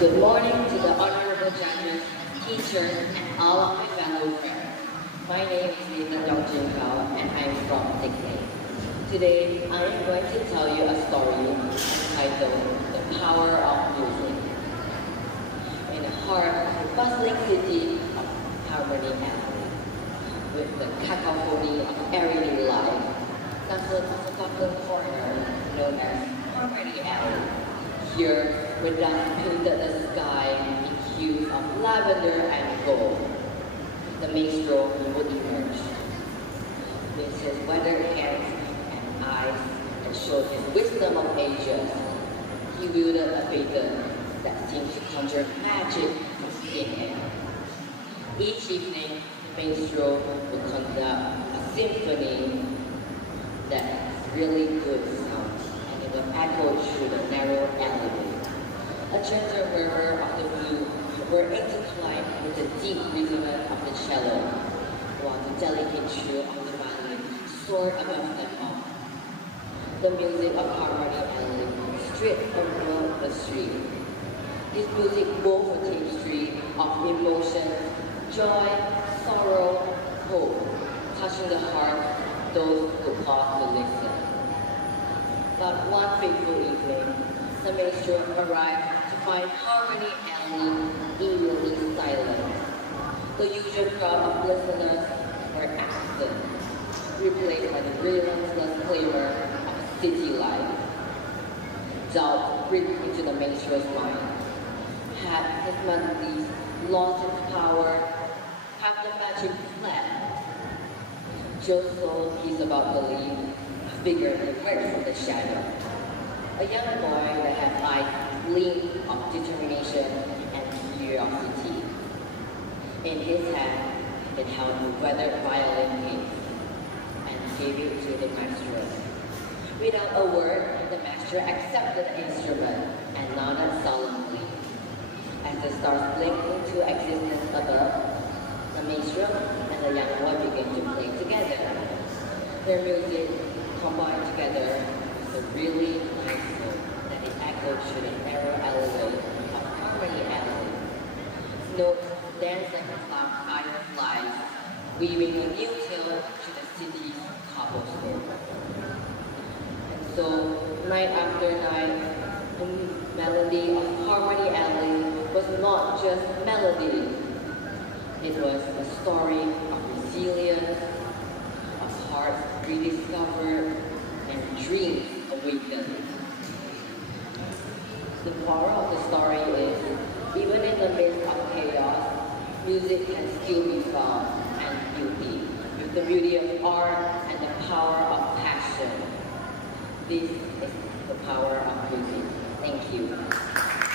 Good morning to the honorable judges, teachers, and all of my fellow friends. My name is Lina Dongjin Kao, and I'm from 6A. Today, I am going to tell you a story entitled The Power of Music. In the heart of the bustling city of Harmony Alley, with the cacophony of everyday life, nestled on the Scotland corner known as Harmony Alley. Here, where dust painted the sky in hues of lavender and gold, the minstrel would emerge. With his weathered hands and eyes that showed his wisdom of ages, he wielded a baton that seemed to conjure magic from thin air. Each evening, the minstrel would conduct a symphony that has really good sound, and it would echo through the narrow alleyway. A gentle murmur of the blue were intertwined with the deep resonance of the cello, while the delicate trill of the violin soared above them all. The music of Harmony Alley stripped around the street. This music wove a tapestry of emotion, joy, sorrow, hope, touching the heart of those who paused to listen. But one fateful evening, the minstrel arrived to find Harmony Alley eerily silent. The usual crowd of listeners were absent, replaced by the relentless clamor of city life. Doubt crept into the minstrel's mind. Had his melodies lost its power? Had the magic fled? Just so he's about to leave, a figure emerged from the shadow. A young boy that had eyes gleamed of determination and curiosity. In his hand, it held a weathered violin case and gave it to the maestro. Without a word, the maestro accepted the instrument and nodded solemnly. As the stars blinked into existence above, the maestro and the young boy began to play together. Their music combined together was a really nice song that it echoed through the narrow alleyway of Harmony Alley. Notes dancing like fireflies, weaving a new tale to the city's cobblestone. And so, night after night, the melody of Harmony Alley was not just melody. It was a story of resilience, of hearts rediscovered, and dreams awakened. The moral of the story is, even in the midst of chaos, music can still be found and beauty, with the beauty of art and the power of passion. This is the power of music. Thank you.